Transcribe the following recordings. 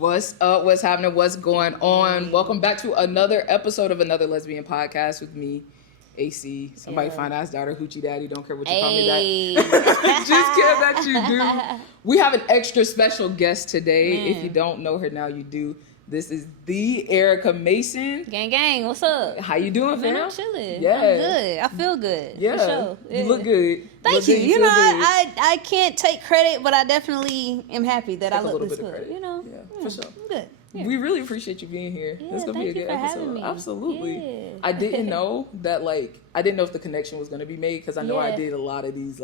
What's up? What's happening? What's going on? Welcome back to another episode of another Lesbian Podcast with me, AC. Somebody fine ass daughter, Hoochi Daddi. Don't care what you call me that. Just care that you do. We have an extra special guest today. If you don't know her now, you do. This is the Erica Mason. Gang, what's up? How you doing, fam? Man, I'm chilling. Yeah. I'm good. I feel good. Yeah. For sure. Yeah. You look good. Thank you. You feel know, good. I can't take credit, but I definitely am happy that I look this good. Credit. You know? Yeah, for sure. I'm good. Yeah. We really appreciate you being here. Yeah, It's gonna be a good episode. Me. Absolutely. Yeah. I didn't know that, I didn't know if the connection was gonna be made because I know I did a lot of these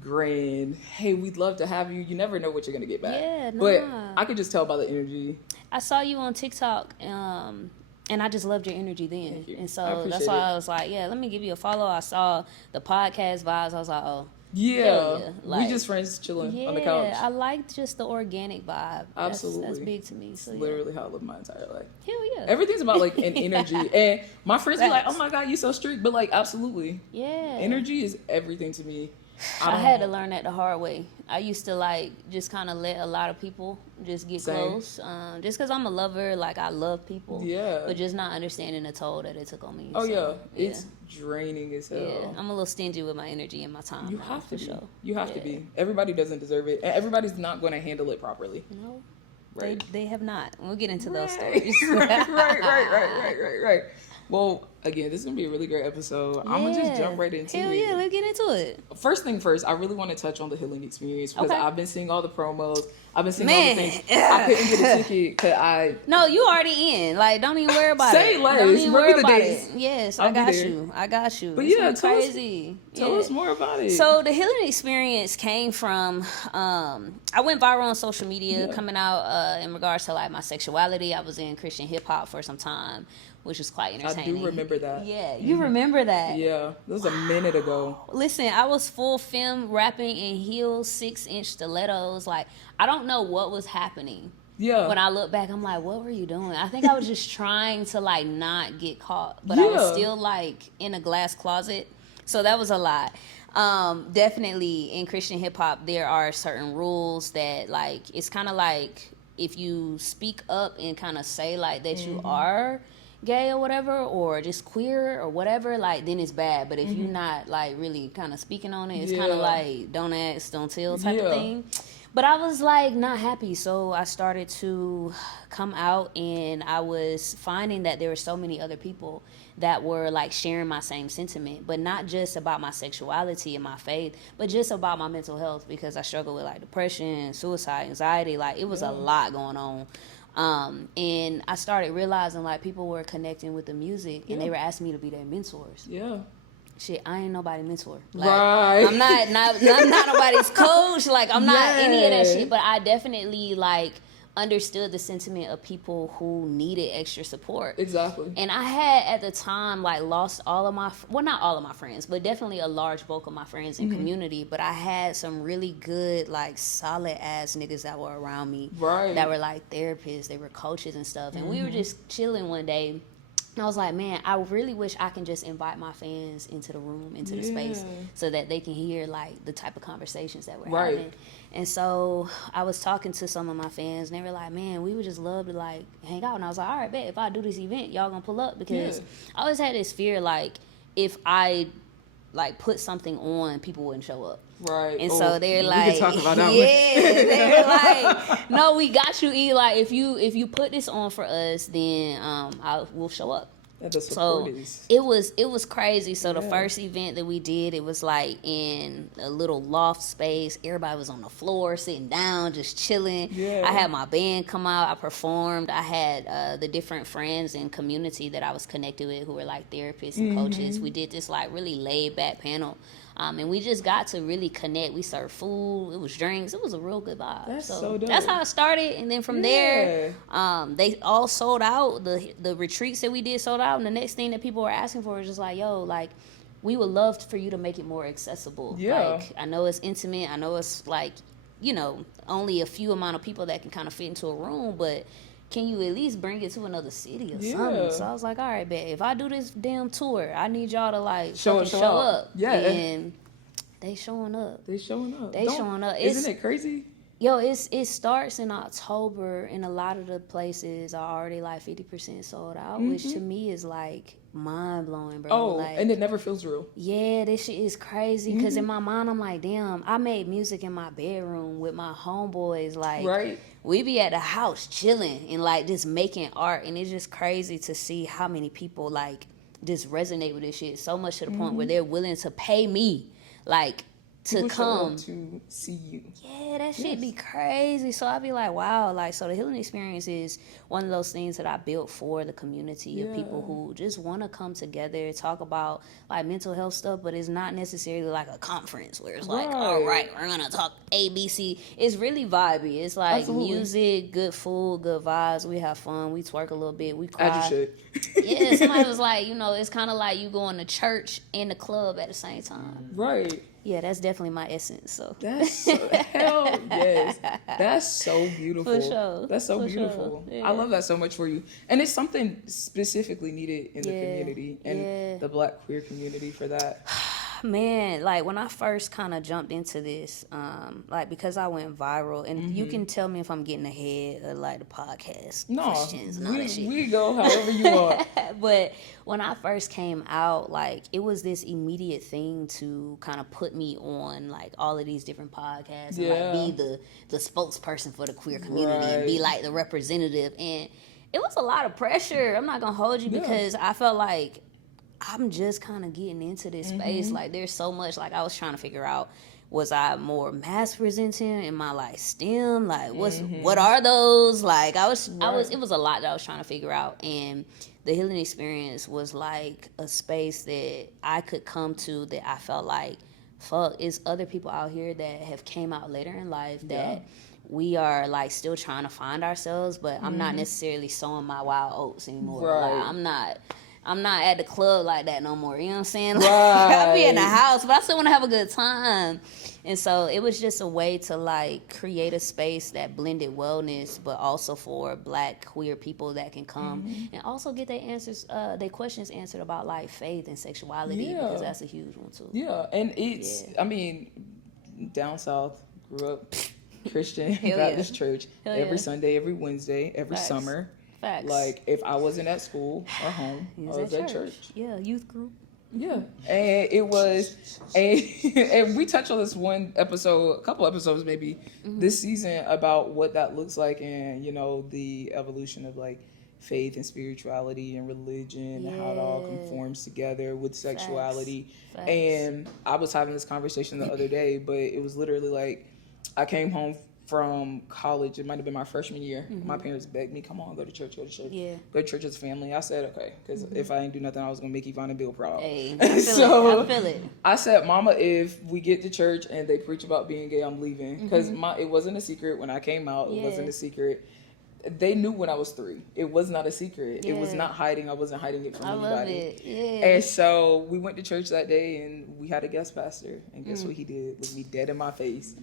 grand. Hey, we'd love to have you. You never know what you're gonna get back. Yeah, but I could just tell by the energy. I saw you on TikTok, and I just loved your energy then. Thank you. And so that's why I was like, let me give you a follow. I saw the podcast vibes. I was like, oh. Yeah. We just friends chilling on the couch. Yeah, I like just the organic vibe. Absolutely. That's big to me. So, literally how I live my entire life. Hell yeah. Everything's about an energy. And my friends be like, oh my God, you so strict. But absolutely. Yeah. Energy is everything to me. I had to learn that the hard way. I used to just kind of let a lot of people just get close. Just because I'm a lover, I love people. Yeah. But just not understanding the toll that it took on me. Oh, so, yeah. It's draining as hell. Yeah. I'm a little stingy with my energy and my time. You have to be. Sure. You have to be. Everybody doesn't deserve it. And everybody's not going to handle it properly. No. Right. They have not. We'll get into those stories. right. Well, again, this is going to be a really great episode. I'm going to just jump right into it. Hell yeah, let's get into it. First thing first, I really want to touch on the healing experience because I've been seeing all the promos. I've been seeing all the things. I couldn't get a ticket because No, you already in. Don't even worry about it. Say less. Don't even worry about days. it. Yes, I got you. But it's crazy. Tell us more about it. So the healing experience came from, I went viral on social media coming out in regards to my sexuality. I was in Christian hip hop for some time, which was quite entertaining. I do remember that. Yeah, you remember that? Yeah, that was a minute ago. Listen, I was full femme rapping in heels, 6-inch stilettos. I don't know what was happening. Yeah. When I look back, I'm like, what were you doing? I think I was just trying to not get caught, but I was still in a glass closet. So that was a lot. Definitely in Christian hip hop, there are certain rules that it's kind of if you speak up and kind of say that you are gay or whatever, or just queer or whatever, then it's bad. But if you're not really kind of speaking on it, it's kind of don't ask, don't tell type of thing. But I was not happy, so I started to come out, and I was finding that there were so many other people that were sharing my same sentiment, but not just about my sexuality and my faith, but just about my mental health, because I struggle with depression, suicide, anxiety. It was a lot going on. And I started realizing people were connecting with the music, and they were asking me to be their mentors. Yeah. Shit, I ain't nobody mentor. Right. I'm not nobody's coach. I'm not any of that shit. But I definitely understood the sentiment of people who needed extra support. Exactly. And I had at the time lost all of my, not all of my friends, but definitely a large bulk of my friends and community. But I had some really good solid ass niggas that were around me. Right. That were therapists, they were coaches and stuff. And we were just chilling one day. And I was like, man, I really wish I can just invite my fans into the room, into the space, so that they can hear the type of conversations that we're having. And so I was talking to some of my fans, and they were like, man, we would just love to hang out. And I was like, all right, bet, if I do this event, y'all gonna pull up? Because I always had this fear, if I put something on, people wouldn't show up. Right. And so they're we can talk about that they're no, we got you. If you put this on for us, then we'll show up. So it was crazy. So the first event that we did, it was in a little loft space. Everybody was on the floor, sitting down, just chilling. Yeah. I had my band come out. I performed. I had the different friends and community that I was connected with who were therapists and coaches. We did this really laid back panel. And we just got to really connect. We served food. It was drinks. It was a real good vibe. That's so dope. That's how it started. And then from there, they all sold out. The retreats that we did sold out. And the next thing that people were asking for was just we would love for you to make it more accessible. Yeah. I know it's intimate. I know it's only a few amount of people that can kind of fit into a room, but can you at least bring it to another city or something? So I was like, all right, bet. If I do this damn tour, I need y'all to show up. Yeah. And they showing up. They showing up. Isn't it crazy? Yo, it starts in October, and a lot of the places are already like 50% sold out, which to me is like mind blowing, bro. Oh, like, and it never feels real. Yeah, this shit is crazy. Because in my mind, I'm like, damn, I made music in my bedroom with my homeboys. Like, right. We be at the house chilling and like just making art, and it's just crazy to see how many people like just resonate with this shit so much to the point where they're willing to pay me, like, to come to see you. Yeah, that shit be crazy. So I be like, wow, like, so the healing experience is one of those things that I built for the community of people who just want to come together, talk about like mental health stuff, but it's not necessarily like a conference where it's like, all right, we're gonna talk ABC. It's really vibey. It's like music, good food, good vibes. We have fun. We twerk a little bit. We cry. As you should. Yeah, somebody was like, it's kind of like you going to church and the club at the same time. Right. Yeah, that's definitely my essence. So that's hell yes, that's so beautiful. For sure. That's so beautiful. Sure. Yeah. I love that so much for you, and it's something specifically needed in the community and the Black queer community for that. Man, like when I first kind of jumped into this, like because I went viral, and you can tell me if I'm getting ahead of like the podcast questions and all that shit. We go however you want. But when I first came out, like it was this immediate thing to kind of put me on like all of these different podcasts and like be the spokesperson for the queer community and be like the representative. And it was a lot of pressure. I'm not gonna hold you because I felt like I'm just kind of getting into this space. Like there's so much, like I was trying to figure out, was I more mass presenting? Am I like STEM? Like what are those? Like it was a lot that I was trying to figure out. And the healing experience was like a space that I could come to that I felt like, fuck, it's other people out here that have came out later in life that we are like still trying to find ourselves, but I'm not necessarily sowing my wild oats anymore. Right. Like I'm not at the club like that no more. You know what I'm saying? Like, I'll be in the house, but I still want to have a good time. And so it was just a way to like create a space that blended wellness, but also for Black queer people that can come and also get their questions answered about like faith and sexuality, because that's a huge one too. Yeah, and it's I mean, down south, grew up Christian Baptist church every Sunday, every Wednesday, every summer. Facts. Like, if I wasn't at school or home, I was at church. Yeah, youth group. Yeah. And it was, and we touched on this one episode, a couple episodes maybe, this season about what that looks like and, the evolution of, like, faith and spirituality and religion and how it all conforms together with sexuality. Facts. And I was having this conversation the other day, but it was literally like, I came home from college. It might have been my freshman year. My parents begged me, come on, go to church. Go to church as a family. I said, okay, because if I didn't do nothing, I was going to make Yvonne and Bill proud. Hey, I feel it. I said, Mama, if we get to church and they preach about being gay, I'm leaving. Because it wasn't a secret when I came out. It wasn't a secret. They knew when I was 3. It was not a secret. It was not hiding. I wasn't hiding it from anybody. I love it. Yeah. And so we went to church that day and we had a guest pastor. And guess what he did? Looked me dead in my face.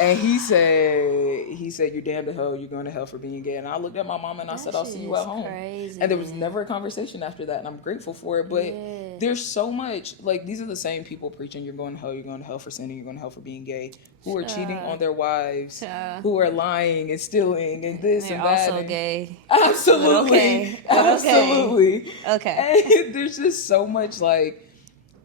And he said, you're damned to hell. You're going to hell for being gay. And I looked at my mama and I said, I'll see you at home. Crazy, and there was never a conversation after that. And I'm grateful for it. But there's so much, like, these are the same people preaching, you're going to hell for sinning, you're going to hell for being gay, who are cheating on their wives, who are lying and stealing and this and that. Also gay. Absolutely. Absolutely. Okay. And there's just so much like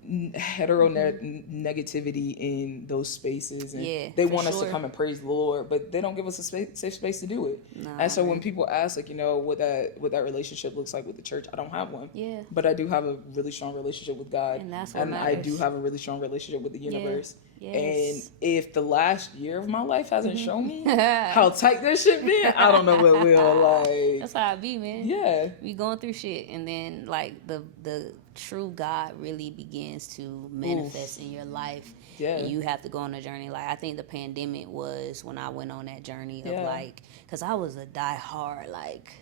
negativity in those spaces, and they want us to come and praise the Lord, but they don't give us a safe space to do it. And so when people ask, like, what that relationship looks like with the church, I don't have one. Yeah. But I do have a really strong relationship with God, and that's what matters. I do have a really strong relationship with the universe. Yes. And if the last year of my life hasn't shown me how tight that shit been, I don't know what will. Like, that's how I be, man. Yeah. We going through shit, and then like the true God really begins to manifest in your life. Yeah. And you have to go on a journey. Like, I think the pandemic was when I went on that journey of like, because I was a diehard like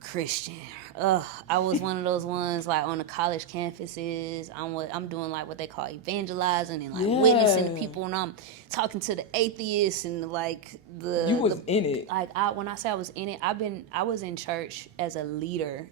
Christian. I was one of those ones like on the college campuses. I'm doing like what they call evangelizing and like witnessing to people, and I'm talking to the atheists and like you was in it. Like when I say I was in it, I was in church as a leader,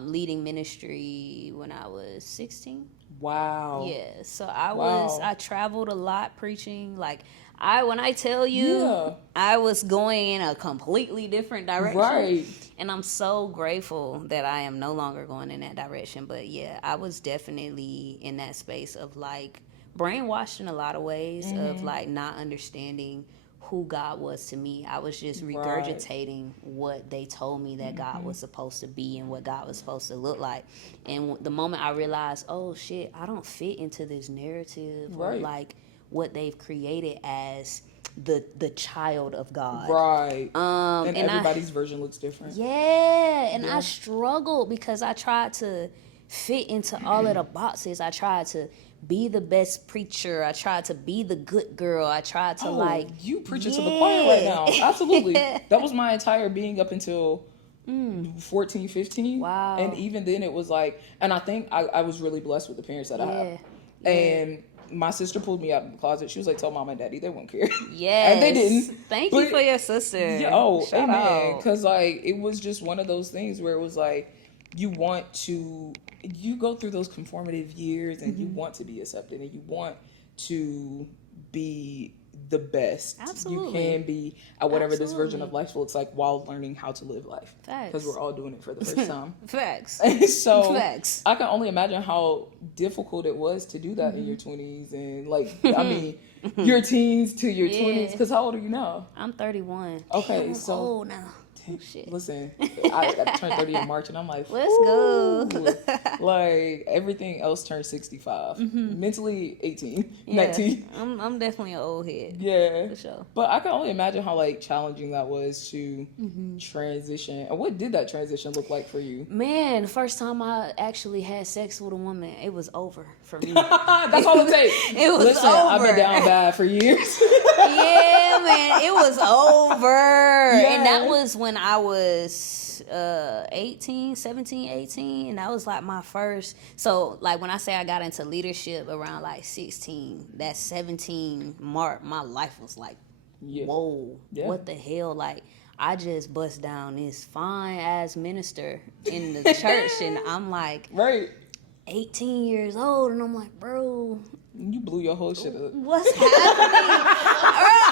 leading ministry when I was 16. Wow. Yeah. So I traveled a lot preaching. Like, When I tell you, Yeah. I was going in a completely different direction. Right. And I'm so grateful that I am no longer going in that direction. But yeah, I was definitely in that space of like brainwashed in a lot of ways of like not understanding who God was to me. I was just regurgitating what they told me that God was supposed to be and what God was supposed to look like. And the moment I realized, oh shit, I don't fit into this narrative or like what they've created as the child of God. Right. And everybody's version looks different. Yeah. And I struggled because I tried to fit into all of the boxes. I tried to be the best preacher. I tried to be the good girl. I tried to you preaching to the choir right now. Absolutely. That was my entire being up until 14, 15. Wow. And even then it was like, and I think I was really blessed with the parents that I have. And my sister pulled me out of the closet. She was like, tell mom and daddy, they won't care. Yes. And they didn't. Thank you for your sister. Yeah, amen. Because like, it was just one of those things where it was like, you go through those conformative years and you want to be accepted and you want to be the best you can be at whatever this version of life looks like while learning how to live life. Facts. Because we're all doing it for the first time. Facts. And so Facts. I can only imagine how difficult it was to do that in your 20s and like, I mean, your teens to your 20s. Because how old are you now? I'm 31. Okay, Damn, so I'm old now. Oh, shit. Listen, I turned 30 in March and I'm like, let's go. Like everything else turned 65. Mentally 18, Yeah, 19. I'm definitely an old head. Yeah. For sure. But I can only imagine how like challenging that was to transition. And what did that transition look like for you? Man, the first time I actually had sex with a woman, it was over for me. That's all it takes. It was Listen, over. I've been down bad for years. Yeah, man, it was over. Yeah. And that was when I was 18, and that was like my first. So like when I say I got into leadership around like 16, that 17 mark, my life was like, whoa, what the hell? Like I just bust down this fine ass minister in the church and I'm like 18 years old and I'm like, bro, you blew your whole shit up. what's happening?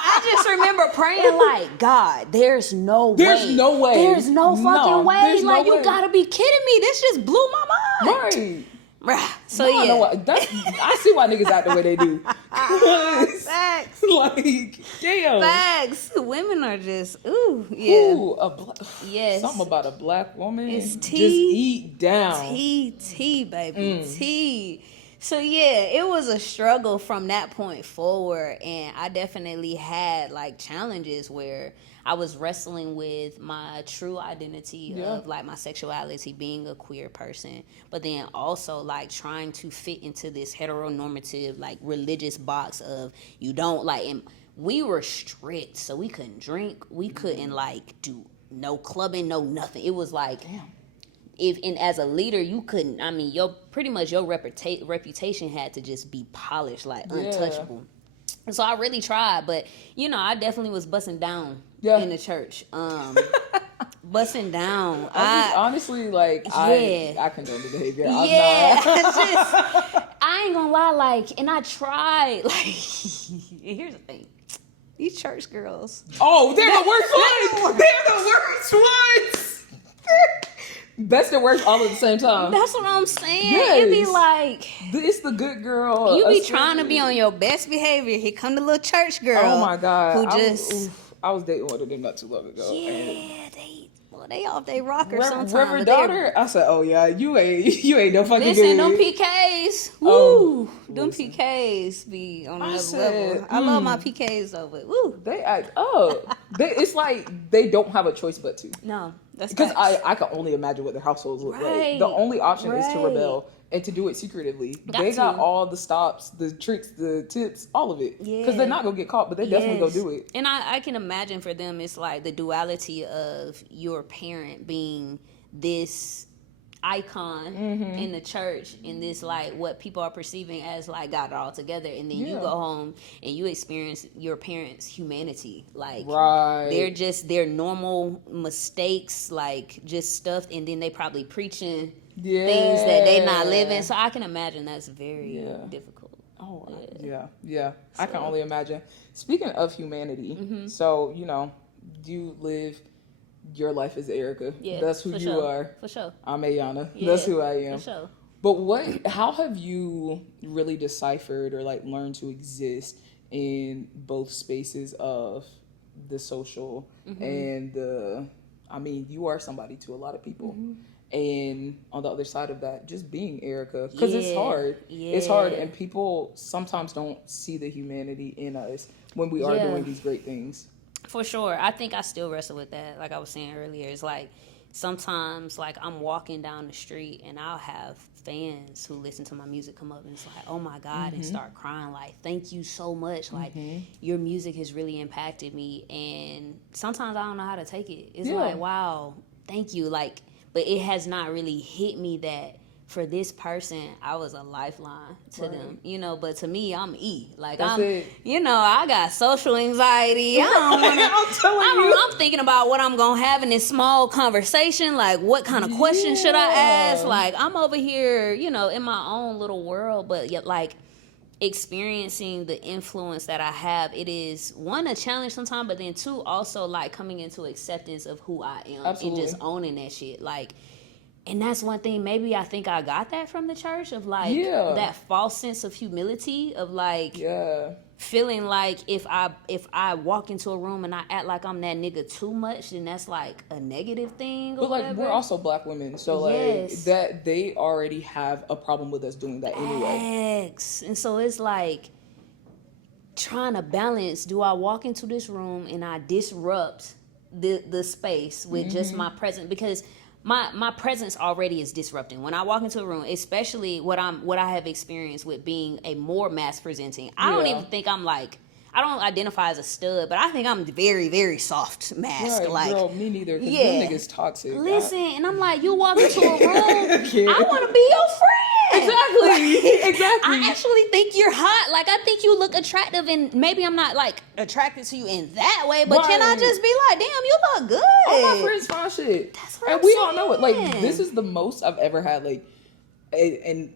I just remember praying like, God, there's no way. There's no way. There's no fucking way. There's Like, no you way. gotta be kidding me. This just blew my mind. Right. So No, I know yeah. what, I see why niggas act the way they do. Facts. Like, damn. Facts. Women are just, ooh, yeah. Ooh, Yes. Something about a black woman. It's Just tea. eat down. Tea, baby. Tea. So yeah, it was a struggle from that point forward, and I definitely had like challenges where I was wrestling with my true identity of like my sexuality, being a queer person, but then also like trying to fit into this heteronormative like religious box of you don't like. And we were strict, so we couldn't drink, we couldn't like do no clubbing, no nothing. It was like. Damn. And as a leader, you couldn't. I mean, your reputation had to just be polished, like untouchable. So I really tried, but I definitely was busting down in the church. Busting down. Honestly, like I condone the behavior. I ain't gonna lie, like, and I tried. Like, here's the thing: these church girls. Oh, they're the worst ones. They're the worst ones. Best and worst all at the same time. That's what I'm saying. Yes. It'd be like this the good girl. You be trying to be on your best behavior. Here come the little church girl. Oh my God. Who just I was dating one of them not too long ago. Yeah, they off they rocker sometimes. Reverend daughter, I said, oh yeah, you ain't no fucking listen, good. them PKs, woo, them PKs be on another level. I love my PKs though, but woo, they act up. It's like they don't have a choice but to. No, that's because I can only imagine what their households look like. The only option is to rebel and to do it secretively. They got all the stops, the tricks, the tips, all of it. Yeah. Because they're not going to get caught, but they definitely go do it. And I can imagine for them, it's like the duality of your parent being this icon in the church and this like what people are perceiving as like got it all together, and then you go home and you experience your parents' humanity, like they're just their normal mistakes, like just stuff, and then they probably preaching things that they not living. So I can imagine that's very difficult. Oh Oh, yeah. So. I can only imagine. Speaking of humanity, so, you know, you live your life as Erica. Yeah, that's who you are. For sure. I'm Ayana. Yeah, that's who I am. For sure. But how have you really deciphered or like learned to exist in both spaces of the social and you are somebody to a lot of people. And on the other side of that, just being Erica, because it's hard. Yeah. It's hard, and people sometimes don't see the humanity in us when we are doing these great things. For sure. I think I still wrestle with that. Like I was saying earlier, it's like sometimes like I'm walking down the street and I'll have fans who listen to my music come up and it's like, oh my God, and start crying like, thank you so much. Like your music has really impacted me. And sometimes I don't know how to take it. It's like, wow, thank you. Like, but it has not really hit me that for this person, I was a lifeline to them, you know, but to me, I'm E. Like, you know, I got social anxiety. I don't want to, I'm thinking about what I'm going to have in this small conversation. Like, what kind of questions should I ask? Like, I'm over here, you know, in my own little world, but yet, like, experiencing the influence that I have, it is, one, a challenge sometimes, but then two, also, like, coming into acceptance of who I am and just owning that shit. Like, and that's one thing, maybe I think I got that from the church of like that false sense of humility of like feeling like if I walk into a room and I act like I'm that nigga too much, then that's like a negative thing. But like we're also Black women, so like that they already have a problem with us doing that anyway. And so it's like trying to balance, do I walk into this room and I disrupt the space with just my presence, because my presence already is disrupting. When I walk into a room, especially what I have experienced with being a more mass presenting, I don't even think I'm like, I don't identify as a stud, but I think I'm very, very soft mask. Right, like, girl, me neither, because them niggas toxic. Listen, and I'm like, you walk into a room, I want to be your friend. Exactly. I actually think you're hot. Like, I think you look attractive, and maybe I'm not like attracted to you in that way, but can I just be like, damn, you look good? All my friends find shit. That's what I'm saying. All know it. Like, this is the most I've ever had, like, an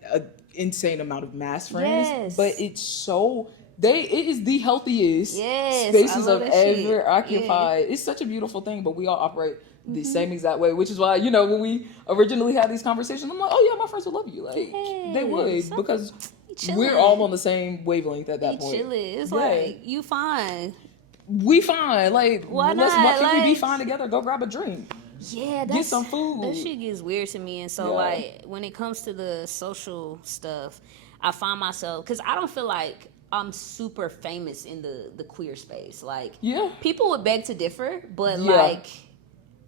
insane amount of mass friends, but it's so... it is the healthiest spaces I've ever occupied. It's such a beautiful thing, but we all operate the same exact way, which is why, you know, when we originally had these conversations, I'm like, oh yeah, my friends would love you. Like, they would, because we're all on the same wavelength at that point. It's like, you fine. We fine. Like, why can't we be fine together? Go grab a drink. Yeah, get some food. That shit gets weird to me. And so, like, when it comes to the social stuff, I find myself, because I don't feel like I'm super famous in the queer space. Like, people would beg to differ, but like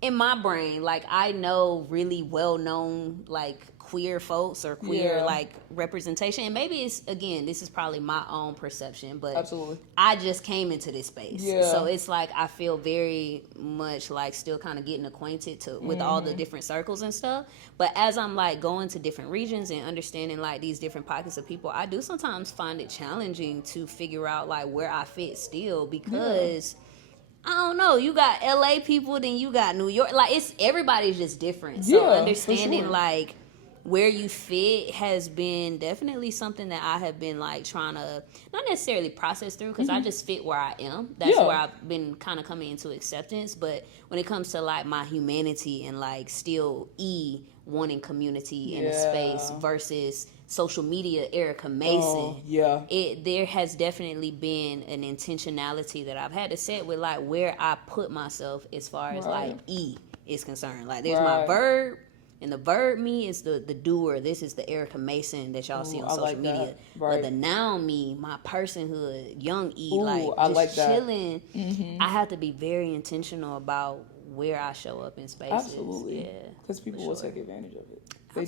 in my brain, like I know really well-known like queer folks or queer like representation, and maybe it's, again, this is probably my own perception, but absolutely, I just came into this space, so it's like I feel very much like still kind of getting acquainted with all the different circles and stuff. But as I'm like going to different regions and understanding like these different pockets of people, I do sometimes find it challenging to figure out like where I fit still, because I don't know, you got LA people, then you got New York, like everybody's just different. So understanding like where you fit has been definitely something that I have been like trying to not necessarily process through, because I just fit where I am. That's where I've been kind of coming into acceptance. But when it comes to like my humanity and like still wanting community in a space versus social media Erica Mason, there has definitely been an intentionality that I've had to set with like where I put myself as far as like E is concerned. Like there's my verb, and the verb me is the doer. This is the Erica Mason that y'all see on social media. But the noun me, my personhood, young E, just chilling. I have to be very intentional about where I show up in spaces. Absolutely. Because people will take advantage of it. They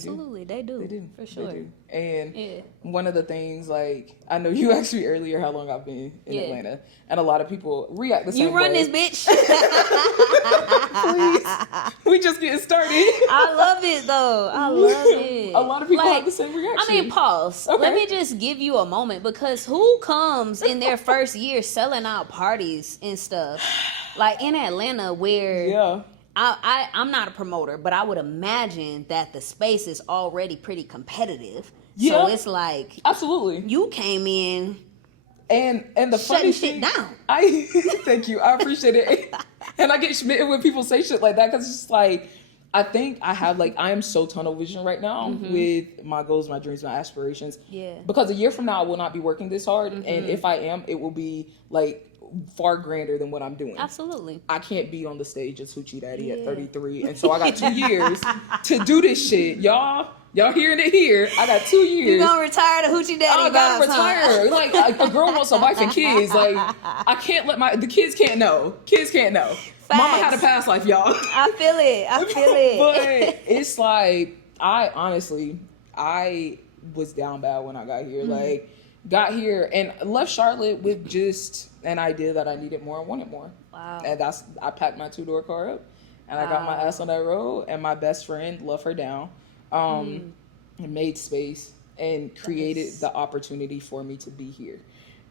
do. For sure. They do. And one of the things, like, I know you asked me earlier how long I've been in Atlanta, and a lot of people react the same way. You run this bitch. Please. We just getting started. I love it, though. I love it. A lot of people have the same reaction. I mean, pause. Okay. Let me just give you a moment, because who comes in their first year selling out parties and stuff? Like, in Atlanta, where... I'm not a promoter, but I would imagine that the space is already pretty competitive. Yeah. So it's like, absolutely, you came in and the funny shit thing, down. Thank you, I appreciate it. And I get smitten when people say shit like that, because it's just like, I think I have, like, I am so tunnel vision right now with my goals, my dreams, my aspirations. Yeah. Because a year from now, I will not be working this hard. And if I am, it will be, like, far grander than what I'm doing. Absolutely. I can't be on the stage as Hoochi Daddi at 33. And so I got 2 years to do this shit. Y'all hearing it here. I got 2 years. You gonna retire to Hoochi Daddi? I gotta retire. Like, a girl wants a wife and kids. Like, I can't let the kids can't know. Kids can't know. Facts. Mama had a past life, y'all. I feel it. But it's like, I was down bad when I got here. Like, got here and left Charlotte with just an idea that I needed more and wanted more. Wow. And I packed my 2-door car up and I got my ass on that road, and my best friend, love her down, and made space and created the opportunity for me to be here,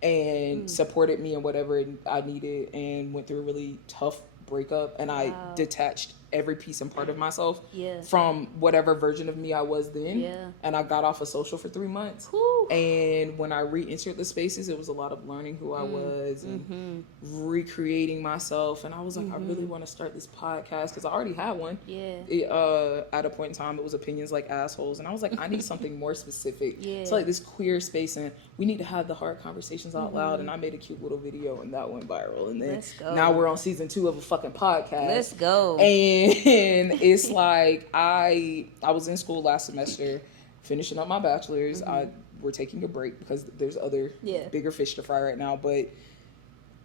and supported me in whatever I needed, and went through a really tough breakup, and I detached every piece and part of myself from whatever version of me I was then, and I got off of social for 3 months. And when I re-entered the spaces, it was a lot of learning who I was and recreating myself, and I was like, I really want to start this podcast, because I already had one. At a point in time, it was Opinions Like Assholes, and I was like, I need something more specific. So like this queer space, and we need to have the hard conversations out loud, and I made a cute little video, and that went viral, and then now we're on season 2 of a fucking podcast. Let's go. And it's like, I was in school last semester, finishing up my bachelor's. We're taking a break because there's other bigger fish to fry right now. But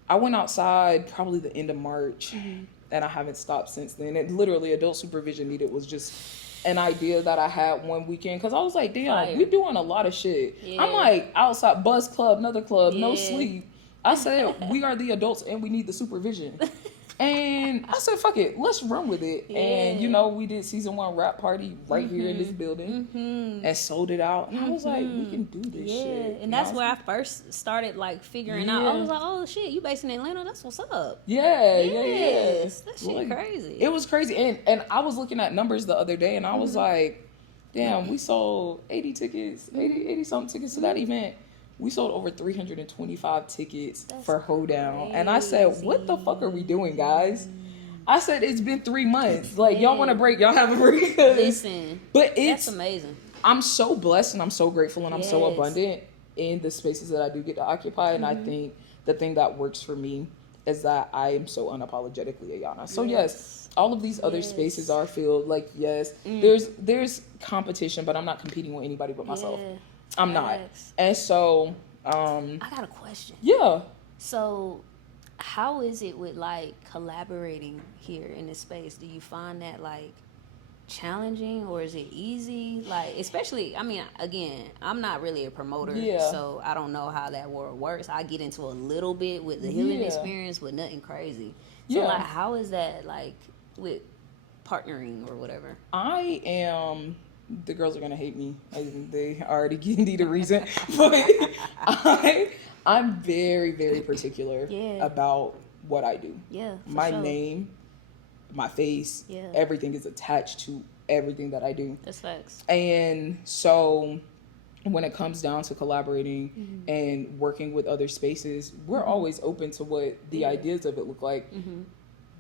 I went outside probably the end of March, and I haven't stopped since then. And literally, adult supervision needed was just an idea that I had one weekend, because I was like, damn, we're doing a lot of shit. I'm like, outside, buzz club, another club, no sleep. I said, we are the adults and we need the supervision. And I said, fuck it, let's run with it. And, we did season 1 rap party right here in this building and sold it out. And I was like, we can do this shit. And that's where I first started, like, figuring out. I was like, oh, shit, you based in Atlanta? That's what's up. Yeah. That shit like, crazy. It was crazy. And I was looking at numbers the other day, and I was like, damn, we sold 80 something tickets to that event. We sold over 325 tickets for Hoedown. And I said, what the fuck are we doing, guys? I said, it's been 3 months. Like, y'all want a break? Y'all have a break? Listen, but that's amazing. I'm so blessed, and I'm so grateful, and I'm so abundant in the spaces that I do get to occupy. And I think the thing that works for me is that I am so unapologetically Ayana. So yes, all of these other spaces are filled. Like, there's competition, but I'm not competing with anybody but myself. I'm not. And so I got a question. Yeah. So how is it with, like, collaborating here in this space? Do you find that, like, challenging, or is it easy? Like, especially, I mean, again, I'm not really a promoter, so I don't know how that world works. I get into a little bit with the healing experience, but nothing crazy. So like, how is that, like, with partnering or whatever? The girls are gonna hate me. They already need a reason, but I'm very, very particular about what I do. My name, my face, everything is attached to everything that I do. That's facts. And so when it comes down to collaborating and working with other spaces, we're always open to what the ideas of it look like.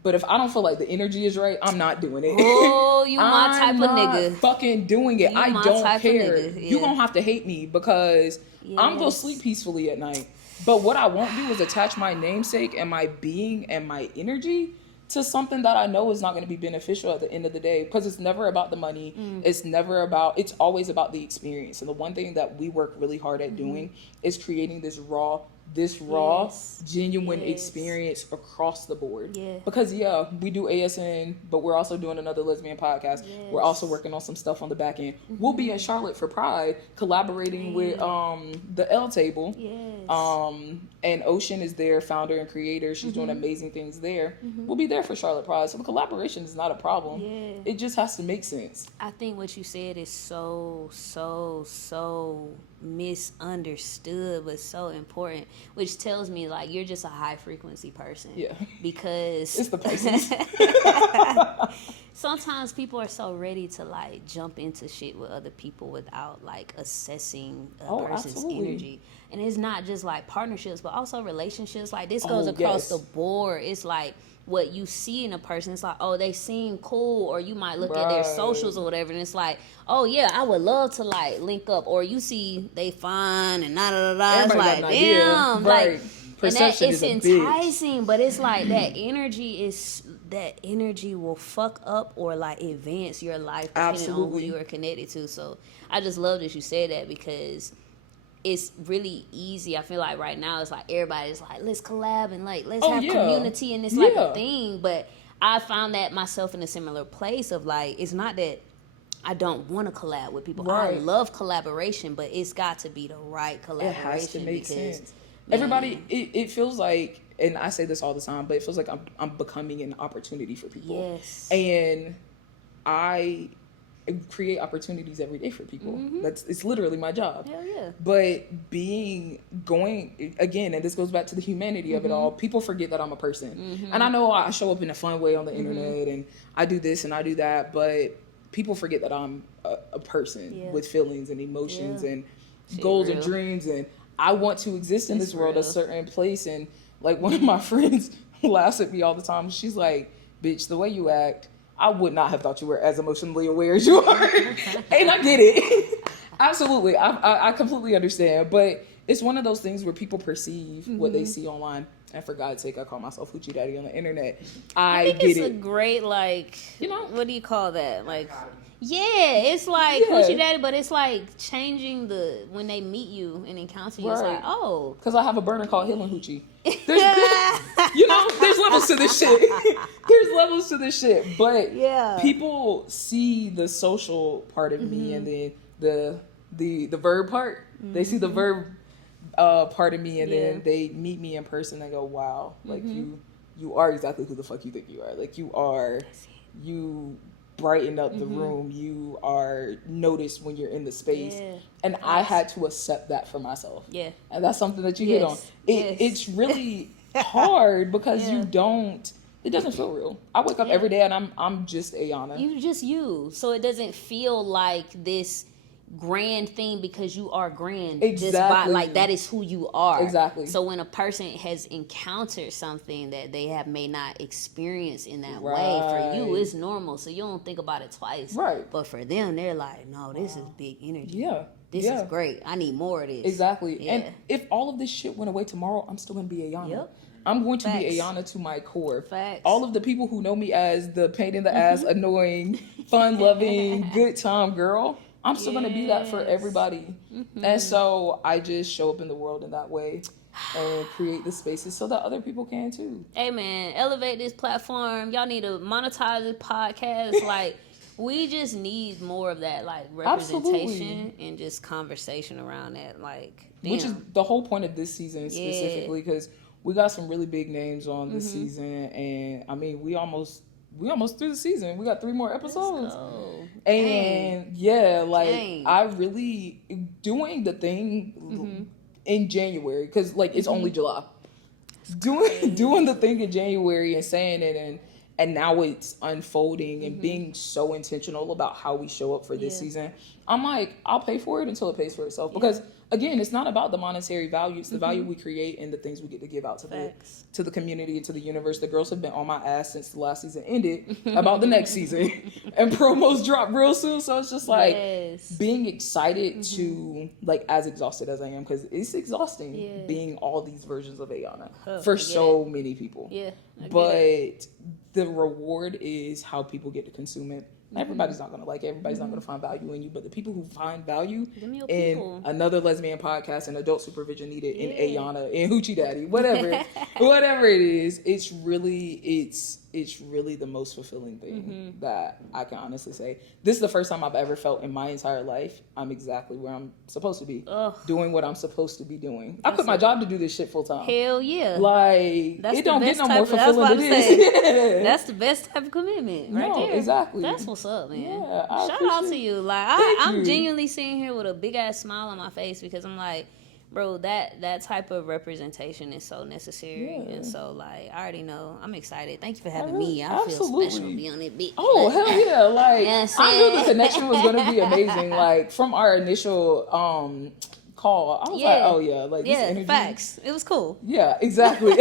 But if I don't feel like the energy is right, I'm not doing it. Oh, you my type of nigga. Fucking doing it. I don't care. You gonna have to hate me, because I'm gonna sleep peacefully at night. But what I won't do is attach my namesake and my being and my energy to something that I know is not going to be beneficial at the end of the day, because it's never about the money. It's always about the experience. And the one thing that we work really hard at doing is creating this raw, genuine experience across the board. Because we do ASN, but we're also doing another lesbian podcast. We're also working on some stuff on the back end. We'll be in Charlotte for Pride, collaborating with the L Table. And Ocean is their founder and creator. She's doing amazing things there. We'll be there for Charlotte Pride. So the collaboration is not a problem. It just has to make sense. I think what you said is so misunderstood, but so important, which tells me, like, you're just a high frequency person. Because it's the Pisces. sometimes people are so ready to like jump into shit with other people without like assessing a person's absolutely. energy. And it's not just like partnerships, but also relationships. Like this goes across the board. It's like what you see in a person. It's like, oh, they seem cool, or you might look at their socials or whatever, and it's like, oh yeah, I would love to like link up. Or you see they fine and It's like, damn, like. Perception and that, it's enticing, but it's like that energy will fuck up or like advance your life depending on who you are connected to. So I just love that you said that, because it's really easy. I feel like right now it's like everybody's like, let's collab and like let's have community, and it's like a thing. But I found that myself in a similar place of like, it's not that I don't want to collab with people. I love collaboration, but it's got to be the right collaboration. It has to make sense. Everybody, it feels like, and I say this all the time, but it feels like I'm becoming an opportunity for people. Yes. And I create opportunities every day for people. It's literally my job. Hell yeah. But going again, and this goes back to the humanity of it all, people forget that I'm a person. And I know I show up in a fun way on the internet, and I do this and I do that, but people forget that I'm a person with feelings and emotions and goals and dreams, and I want to exist in this world, a certain place. And like one of my friends laughs at me all the time. She's like, bitch, the way you act, I would not have thought you were as emotionally aware as you are. And I get it. Absolutely. I completely understand. But it's one of those things where people perceive what they see online. And for God's sake, I call myself Hoochi Daddi on the internet. I think it's a great, like, what do you call that? Like, it's like Hoochi Daddi, but it's like changing when they meet you and encounter you. It's like, oh. Because I have a burner called Healing Hoochi. There's levels to this shit. There's levels to this shit. But people see the social part of me, and then the verb part. They see the verb part of me, and then they meet me in person and go, wow, like you are exactly who the fuck you think you are. Like you brighten up the room, you are noticed when you're in the space, and I had to accept that for myself. And that's something that you hit on. It's really hard because it doesn't feel real. I wake up every day and I'm just Ayana. You just you, so it doesn't feel like this grand thing, because you are grand. Just by, like, that is who you are. Exactly. So when a person has encountered something that they may not experience in that way, for you it's normal, so you don't think about it twice. But for them, they're like, no, this is big energy. This is great. I need more of this. Exactly. And if all of this shit went away tomorrow, I'm still gonna be Ayana. I'm going to be Ayana to my core. All of the people who know me as the pain in the ass, annoying, fun-loving, good time girl, I'm still going to be that for everybody. And so I just show up in the world in that way and create the spaces so that other people can too. Hey man, elevate this platform. Y'all need to monetize this podcast. Like, we just need more of that, like, representation and just conversation around that. Like, damn. Which is the whole point of this season specifically, because we got some really big names on this season, and I mean, we almost through the season. We got 3 more episodes. And I really doing the thing in January, because like it's only July. Doing the thing in January and saying it, and now it's unfolding and being so intentional about how we show up for this season. I'm like, I'll pay for it until it pays for itself, because again, it's not about the monetary value. It's the value we create and the things we get to give out to the community and to the universe. The girls have been on my ass since the last season ended about the next season, and promos drop real soon. So it's just like being excited to, like, as exhausted as I am, because it's exhausting being all these versions of Ayana for so many people. But the reward is how people get to consume it. Everybody's not going to like it. Everybody's not going to find value in you. But the people who find value in another lesbian podcast and adult supervision needed in Ayana, in Hoochi Daddi, whatever it is, it's really the most fulfilling thing that I can honestly say. This is the first time I've ever felt in my entire life I'm exactly where I'm supposed to be, doing what I'm supposed to be doing. I quit my job to do this shit full time. Hell yeah. Like, it don't get no more fulfilling than this. That's the best type of commitment right there. Exactly. That's what's up, man. Yeah, shout out to you. Like, I'm genuinely sitting here with a big ass smile on my face, because I'm like, bro, that type of representation is so necessary. And so, like, I already know. I'm excited. Thank you for having me. I feel special to be on it, bitch. Oh, hell yeah. Like, I knew the connection was going to be amazing. Like, from our initial call, I was like, oh, yeah. Like, this energy. Facts. It was cool. Yeah, exactly.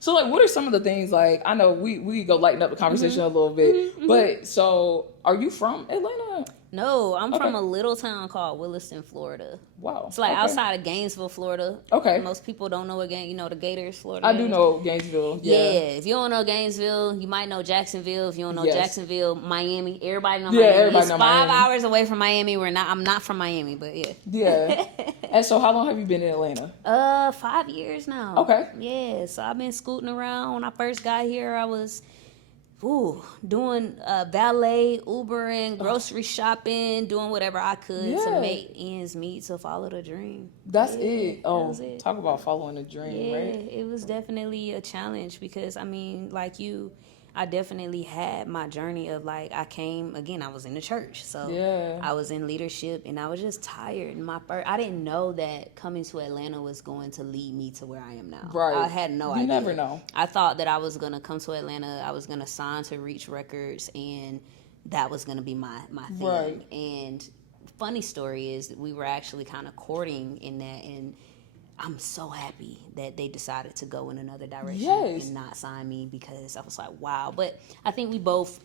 So, like, what are some of the things, like, I know we go lighten up the conversation a little bit, but so, are you from Atlanta? No, I'm from a little town called Williston, Florida. Wow. It's like outside of Gainesville, Florida. Okay. Most people don't know the Gators, Florida. I do know Gainesville. Yeah. If you don't know Gainesville, you might know Jacksonville. If you don't know Jacksonville, Miami. Everybody know Miami. Everybody it's know 5 Miami. hours away from Miami. I'm not from Miami, but yeah. Yeah. And so how long have you been in Atlanta? 5 years now. Okay. Yeah, so I've been scooting around. When I first got here, I was doing valet, Ubering, grocery shopping, doing whatever I could to make ends meet, to follow the dream. That's it. Oh, that it. Talk about following a dream, right? It was definitely a challenge because, I mean, like you, I definitely had my journey of, like, I was in the church, so I was in leadership, and I was just tired. And I didn't know that coming to Atlanta was going to lead me to where I am now. Right. I had no idea. You never know. I thought that I was going to come to Atlanta, I was going to sign to Reach Records, and that was going to be my thing. Right. And funny story is that we were actually kind of courting in that, and I'm so happy that they decided to go in another direction and not sign me, because I was like, wow. But I think we both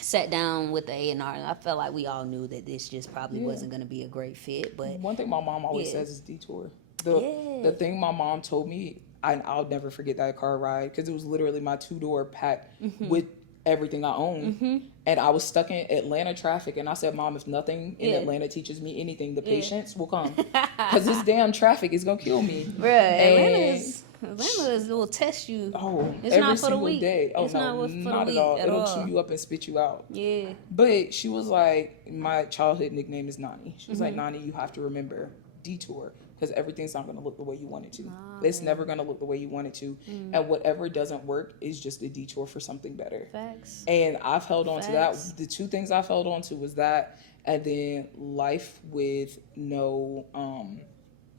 sat down with the A&R, and I felt like we all knew that this just probably wasn't going to be a great fit. But one thing my mom always says is detour. The thing my mom told me, I'll never forget that car ride, because it was literally my 2-door packed with everything I own, and I was stuck in Atlanta traffic, and I said, Mom, if nothing in Atlanta teaches me anything, the patience will come, because this damn traffic is gonna kill me. Bruh, Atlanta will test you. Oh, it's every not for the single week. day. Oh, it's no, not at all. It'll chew you up and spit you out. Yeah. But she was like, my childhood nickname is Nani. She was like, Nani, you have to remember detour, because everything's not going to look the way you want it to. It's never going to look the way you want it to. And whatever doesn't work is just a detour for something better. Facts. And I've held on to that. The two things I've held on to was that, and then life with no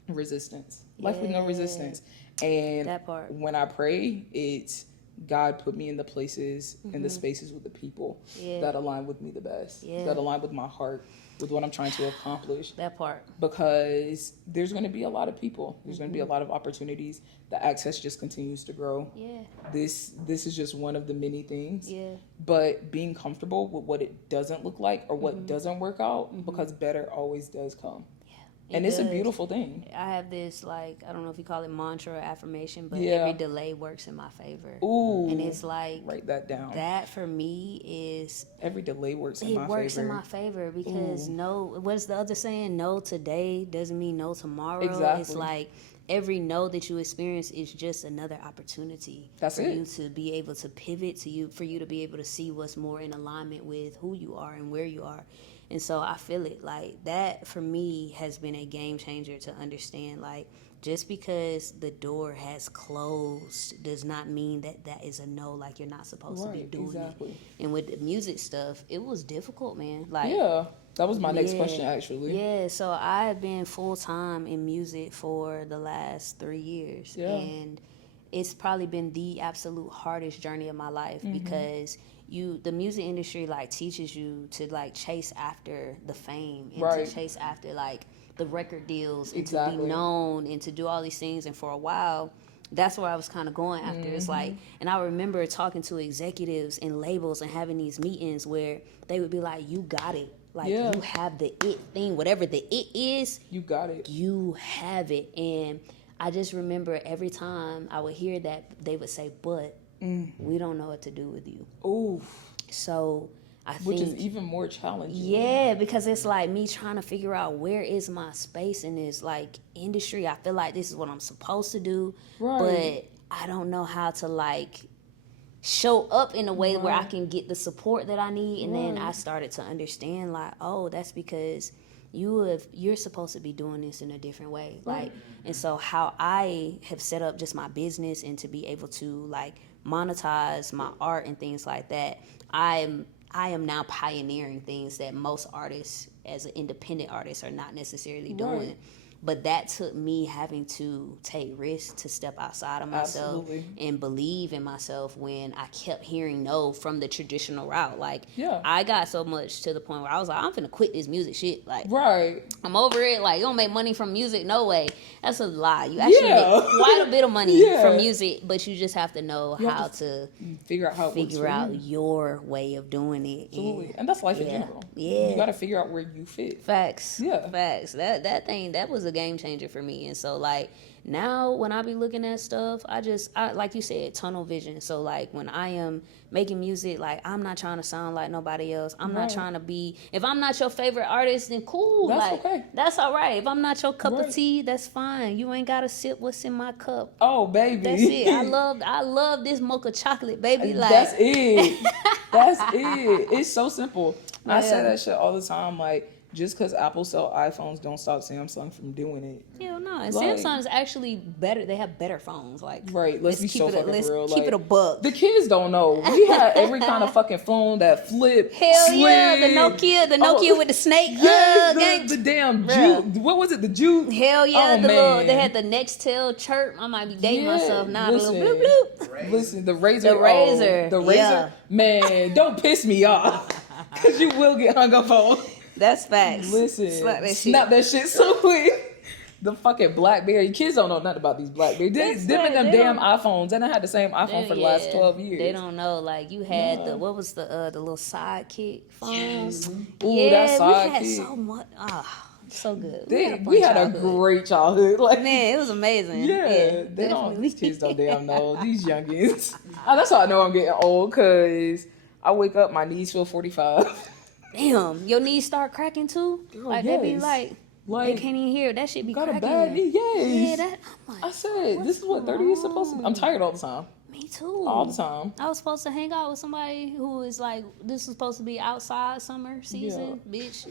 resistance. Life with no resistance. And that part. When I pray, it's God put me in the places and the spaces with the people that align with me the best, that align with my heart, with what I'm trying to accomplish. That part. Because there's going to be a lot of people. There's going to be a lot of opportunities. The access just continues to grow. Yeah. This is just one of the many things. Yeah. But being comfortable with what it doesn't look like or what doesn't work out, because better always does come. And it's a beautiful thing. I have this, like, I don't know if you call it mantra or affirmation, but every delay works in my favor. Ooh. And it's like, write that down. That for me is, every delay works in my favor. It works in my favor, because what's the other saying? No today doesn't mean no tomorrow. Exactly. It's like every no that you experience is just another opportunity for you to be able to pivot, for you to be able to see what's more in alignment with who you are and where you are. And so I feel it, like, that for me has been a game changer to understand, like, just because the door has closed does not mean that is a no, like, you're not supposed to be doing it. And with the music stuff, it was difficult, man. Like, that was my next question, actually. Yeah, so I've been full-time in music for the last 3 years. Yeah. And it's probably been the absolute hardest journey of my life, because the music industry, like, teaches you to, like, chase after the fame and to chase after, like, the record deals and to be known and to do all these things. And for a while, that's where I was kind of going after. It's like, and I remember talking to executives and labels and having these meetings where they would be like, you got it. Like, you have the it thing, whatever the it is. You got it. You have it. And I just remember every time I would hear that, they would say, but we don't know what to do with you. Ooh. So I think, which is even more challenging. Yeah, because it's like me trying to figure out where is my space in this, like, industry. I feel like this is what I'm supposed to do, but I don't know how to, like, show up in a way where I can get the support that I need. And then I started to understand, like, oh, that's because you're supposed to be doing this in a different way. Like, and so how I have set up just my business and to be able to, like, monetize my art and things like that, I am now pioneering things that most artists as an independent artist are not necessarily doing. But that took me having to take risks to step outside of myself and believe in myself when I kept hearing no from the traditional route. Like, I got so much to the point where I was like, I'm finna quit this music shit. Like, I'm over it. Like, you don't make money from music? No way. That's a lie. You actually make quite a bit of money from music, but you just have to know how to figure out your way of doing it. Absolutely. And that's life in general. Yeah. You got to figure out where you fit. Facts. Yeah. Facts. That was a game changer for me. And so, like, now when I be looking at stuff, I like you said, tunnel vision. So, like, when I am making music, like, I'm not trying to sound like nobody else. I'm not trying to be, if I'm not your favorite artist, then cool. That's okay. That's all right. If I'm not your cup of tea, that's fine. You ain't got to sip what's in my cup. Oh, baby. That's it. I love this mocha chocolate, baby. Like, that's it. That's it. It's so simple. Yeah. I say that shit all the time. Like, just because Apple sell iPhones, don't stop Samsung from doing it. Hell no. And like, Samsung's actually better. They have better phones. Like, let's be so fucking real. Keep it a buck. The kids don't know. We had every kind of fucking phone that flip. Hell slim. Yeah, the Nokia with the snake. The damn Juke. What was it? The Juke. Hell yeah, they had the Nextel chirp. I might be dating myself now. Listen, the little bloop bloop. Listen, the Razor. The Razor. Yeah. Man, don't piss me off, because you will get hung up on. That's facts. Listen, snap that shit so quick. The fucking BlackBerry. Kids don't know nothing about these BlackBerries. Them and them damn iPhones. They done had the same iPhone for the last 12 years. They don't know. Like, you had what was the little sidekick phones? Ooh, that sidekick. We had so much. So good. We had a great childhood. Like, man, it was amazing. Yeah, these kids don't damn know. These youngins. That's how I know I'm getting old, because I wake up, my knees feel 45. Damn, your knees start cracking too? Girl, like, they be like they can't even hear. That shit be cracking. Got a bad knee, yes. Yeah, I'm like, I said, this is what 30 is supposed to be. I'm tired all the time. Me too. All the time. I was supposed to hang out with somebody who is like, this is supposed to be outside summer season, bitch.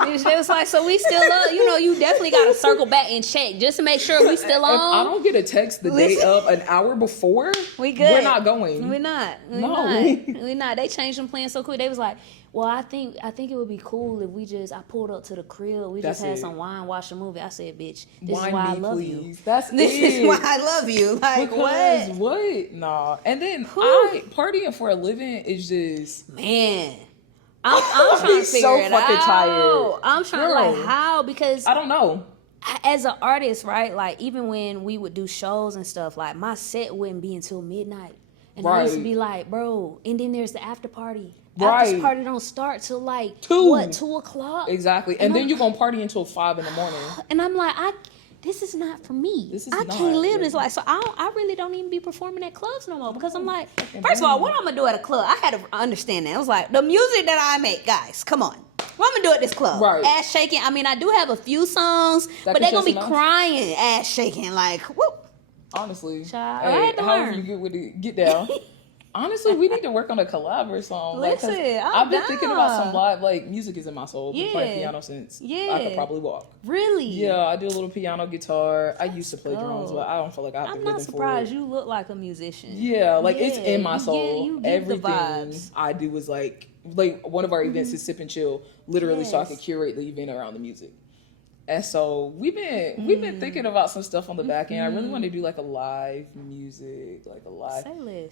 They was like, so we still up? You definitely got to circle back and check just to make sure we still on. If I don't get a text the day of an hour before, we good. We're not going. We're not. We're not. They changed them plans so quick. They was like, well, I think it would be cool if I pulled up to the crib. We just had some wine, watch a movie. I said, bitch, this is why I love you. This is why I love you. Like, because what? Nah. And then partying for a living is just, man. I'm trying to figure it out. Tired. I'm trying like how, because I don't know. As an artist, right? Like, even when we would do shows and stuff, like, my set wouldn't be until midnight, and I used to be like, bro. And then there's the after party. After party don't start till like 2 o'clock. Exactly, and then you're gonna party until 5 a.m. And I'm like, this is not for me. I can't live this life. So I really don't even be performing at clubs no more, because I'm like, first of all, what I'm gonna do at a club? I had to understand that. I was like, the music that I make, guys, come on. What I'm gonna do at this club? Right. Ass shaking. I mean, I do have a few songs, but they're gonna be crying, ass shaking, like, whoop. Honestly, child, however you get with it, get down. Honestly, we need to work on a collab or something. Listen, I've been thinking about some live, like, music is in my soul. I've been playing piano since I could probably walk. Really? Yeah, I do a little piano, guitar. I used to play drums, but I don't feel like I have to rhythm for it. I'm not surprised. You look like a musician. Yeah, like, it's in my soul. You Everything the vibes. I do is like one of our events is Sip and Chill, literally, so I could curate the event around the music. And so we've been thinking about some stuff on the back end. I really want to do like a live music, like a live,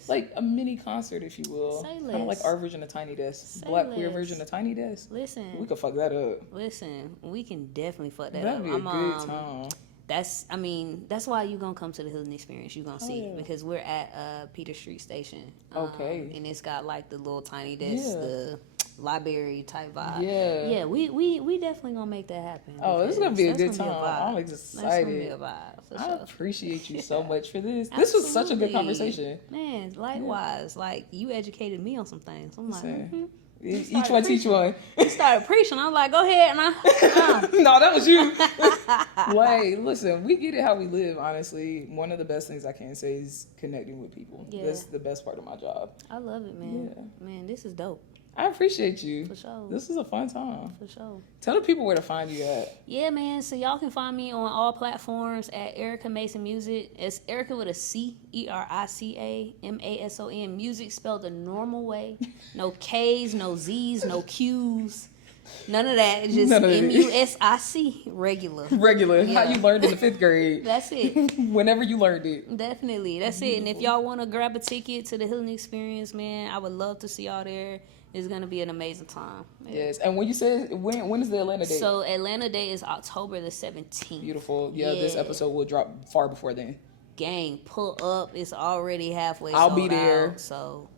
like a mini concert, if you will, kind of like our version of Tiny Desk, Black queer version of Tiny Desk. Listen, we could fuck that up. Listen, we can definitely fuck that up. That'd be a good time. That's why you gonna come to the Hilton Experience. You gonna see it, because we're at Peter Street Station. And it's got like the little Tiny Desk, the library type vibe. Yeah, we definitely gonna make that happen. Oh, this is gonna be a good time. I'm excited. That's gonna be a vibe, for sure. I appreciate you so much for this. This was such a good conversation. Man, likewise. Like, you educated me on some things. I'm like, each one teach one. You started preaching. I'm like, go ahead. And no, that was you. Wait, listen, we get it how we live, honestly. One of the best things I can say is connecting with people. Yeah. That's the best part of my job. I love it, man. Yeah. Man, this is dope. I appreciate you. For sure. This is a fun time. For sure. Tell the people where to find you at. Yeah, man. So y'all can find me on all platforms at Erica Mason Music. It's Erica with a C, ERICA MASON. Music spelled the normal way. No K's, no Z's, no Q's. None of that. It's just MUSIC. Regular. Regular. Yeah. How you learned in the 5th grade. That's it. Whenever you learned it. Definitely. That's it. And if y'all want to grab a ticket to the Healing Experience, man, I would love to see y'all there. It's going to be an amazing time. Yeah. Yes. And when you said, when is the Atlanta date? So Atlanta Day is October the 17th. Beautiful. Yeah, this episode will drop far before then. Gang, pull up. It's already halfway I'll be there. Out, so,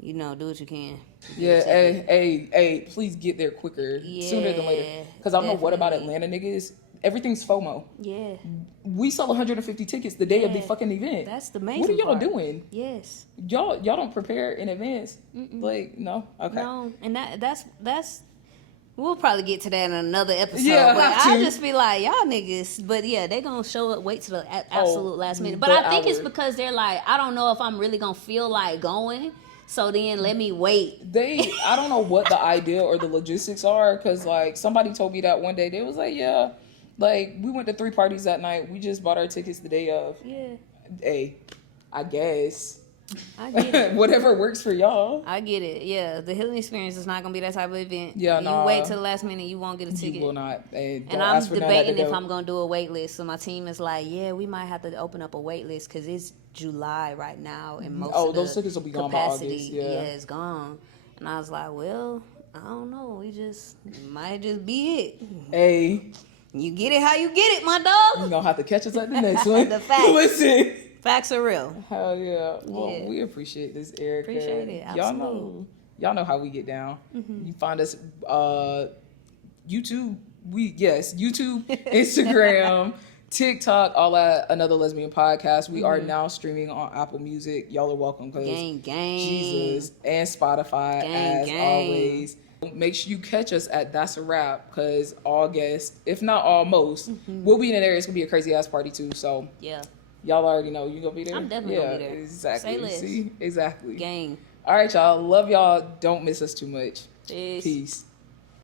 do what you can. Yeah, hey, please get there quicker. Sooner than later. Because I don't know what about Atlanta niggas. Everything's FOMO. Yeah. We sell 150 tickets the day of the fucking event. That's the main What are y'all part. Doing? Yes. Y'all don't prepare in advance? Mm-mm. Like, no? Okay. No, and that's we'll probably get to that in another episode. Yeah, but I'll just be like, y'all niggas. But yeah, they gonna show up, wait to the absolute last minute. But I think it's because they're like, I don't know if I'm really gonna feel like going. So then let me wait. I don't know what the idea or the logistics are. Because like somebody told me that one day, they was like, yeah. Like, we went to 3 parties that night. We just bought our tickets the day of. Yeah. Hey, I guess. I get it. Whatever works for y'all. I get it. Yeah, the Healing Experience is not going to be that type of event. Yeah, You wait till the last minute, you won't get a ticket. You will not. And I'm debating if I'm going to do a wait list. So my team is like, yeah, we might have to open up a wait list because it's July right now. And most of those tickets will be gone by August. Yeah, it's gone. And I was like, well, I don't know. It might just be it. Hey. You get it how you get it, my dog. You're going to have to catch us at the next one. The facts. Listen. Facts are real. Hell yeah. Well, we appreciate this, Erica. Appreciate it. Absolutely. Y'all know how we get down. Mm-hmm. You find us YouTube. YouTube, Instagram, TikTok, all at Another Lesbian Podcast. We are now streaming on Apple Music. Y'all are welcome. Gang. Jesus. And Spotify, as always. Make sure you catch us at That's a Wrap, because August, if not almost, we'll be in there. It's going to be a crazy ass party too. So, yeah. Y'all already know you going to be there? I'm definitely going to be there. Exactly. Say less. See? Exactly. Gang. All right, y'all. Love y'all. Don't miss us too much. Peace. Peace.